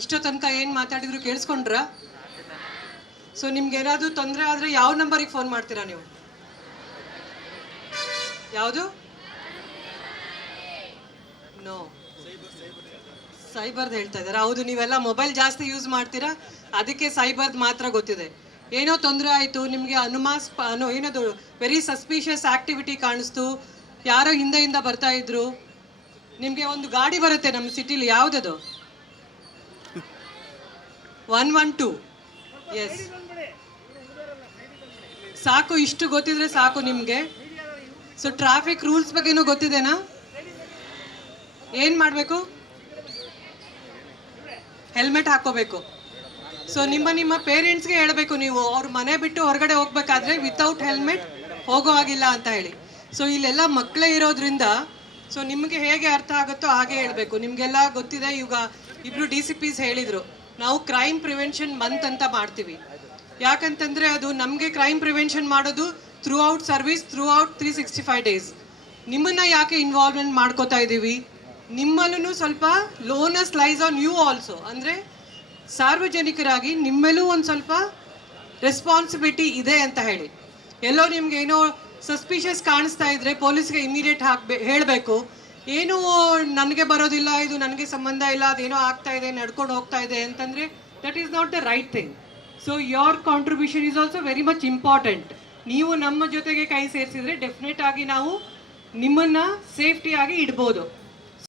ಇಷ್ಟೋ ತನಕ ಏನು ಮಾತಾಡಿದ್ರು ಕೇಳಿಸ್ಕೊಂಡ್ರಾ? ಸೊ ನಿಮ್ಗೆ ಏನಾದರೂ ತೊಂದರೆ ಆದರೆ ಯಾವ ನಂಬರಿಗೆ ಫೋನ್ ಮಾಡ್ತೀರಾ ನೀವು? ಯಾವುದು? ನೋ, ಸೈಬರ್ದು ಹೇಳ್ತಾ ಇದ್ದಾರೆ. ಹೌದು, ನೀವೆಲ್ಲ ಮೊಬೈಲ್ ಜಾಸ್ತಿ ಯೂಸ್ ಮಾಡ್ತೀರಾ, ಅದಕ್ಕೆ ಸೈಬರ್ದು ಮಾತ್ರ ಗೊತ್ತಿದೆ. ಏನೋ ತೊಂದರೆ ಆಯಿತು, ನಿಮಗೆ ಏನದು ವೆರಿ ಸಸ್ಪಿಷಿಯಸ್ ಆಕ್ಟಿವಿಟಿ ಕಾಣಿಸ್ತು, ಯಾರೋ ಹಿಂದೆಯಿಂದ ಬರ್ತಾ ಇದ್ರು, ನಿಮಗೆ ಒಂದು ಗಾಡಿ ಬರುತ್ತೆ ನಮ್ಮ ಸಿಟಿಲಿ, ಯಾವುದದು? 112. ಎಸ್, ಸಾಕು, ಇಷ್ಟು ಗೊತ್ತಿದ್ರೆ ಸಾಕು ನಿಮಗೆ. ಸೊ ಟ್ರಾಫಿಕ್ ರೂಲ್ಸ್ ಬಗ್ಗೆನೂ ಗೊತ್ತಿದೆನಾ? ಏನು ಮಾಡಬೇಕು? ಹೆಲ್ಮೆಟ್ ಹಾಕೋಬೇಕು. ಸೊ ನಿಮ್ಮ ಪೇರೆಂಟ್ಸ್ಗೆ ಹೇಳಬೇಕು, ನೀವು ಅವ್ರ ಮನೆ ಬಿಟ್ಟು ಹೊರಗಡೆ ಹೋಗ್ಬೇಕಾದ್ರೆ ವಿತೌಟ್ ಹೆಲ್ಮೆಟ್ ಹೋಗೋ ಹಾಗಿಲ್ಲ ಅಂತ ಹೇಳಿ. ಸೊ ಇಲ್ಲೆಲ್ಲ ಮಕ್ಕಳೇ ಇರೋದ್ರಿಂದ ಸೊ ನಿಮಗೆ ಹೇಗೆ ಅರ್ಥ ಆಗುತ್ತೋ ಹಾಗೆ ಹೇಳಬೇಕು. ನಿಮಗೆಲ್ಲ ಗೊತ್ತಿದೆ, ಈಗ ಇಬ್ರು DCPs ಹೇಳಿದರು, ನಾವು ಕ್ರೈಮ್ ಪ್ರಿವೆನ್ಷನ್ ಮಂತ್ ಅಂತ ಮಾಡ್ತೀವಿ. ಯಾಕಂತಂದರೆ ಅದು ನಮಗೆ ಕ್ರೈಮ್ ಪ್ರಿವೆನ್ಷನ್ ಮಾಡೋದು through out service, through out 365 days. ನಿಮ್ಮನ್ನು ಯಾಕೆ ಇನ್ವಾಲ್ವ್ಮೆಂಟ್ ಮಾಡ್ಕೋತಾ ಇದ್ದೀವಿ? ನಿಮ್ಮಲ್ಲೂ ಸ್ವಲ್ಪ ಲೋನಸ್ ಲೈಸ್ ಆನ್ ಯು ಆಲ್ಸೋ. ಅಂದರೆ ಸಾರ್ವಜನಿಕರಾಗಿ ನಿಮ್ಮೆಲ್ಲೂ ಒಂದು ಸ್ವಲ್ಪ ರೆಸ್ಪಾನ್ಸಿಬಿಲಿಟಿ ಇದೆ ಅಂತ ಹೇಳಿ. ಎಲ್ಲೋ ನಿಮ್ಗೆ ಏನೋ ಸಸ್ಪಿಷಿಯಸ್ ಕಾಣಿಸ್ತಾ ಇದ್ರೆ ಪೊಲೀಸ್ಗೆ ಇಮಿಡಿಯೇಟ್ ಹೇಳಬೇಕು, ಏನೂ ನನಗೆ ಬರೋದಿಲ್ಲ, ಇದು ನನಗೆ ಸಂಬಂಧ ಇಲ್ಲ, ಅದೇನೋ ಆಗ್ತಾ ಇದೆ, ನಡ್ಕೊಂಡು ಹೋಗ್ತಾ ಇದೆ ಅಂತಂದರೆ that is not the right thing. So your contribution is also very much important. ನೀವು ನಮ್ಮ ಜೊತೆಗೆ ಕೈ ಸೇರಿಸಿದ್ರೆ ಡೆಫಿನೆಟ್ ಆಗಿ ನಾವು ನಿಮ್ಮನ್ನು ಸೇಫ್ಟಿಯಾಗಿ ಇಡ್ಬೋದು.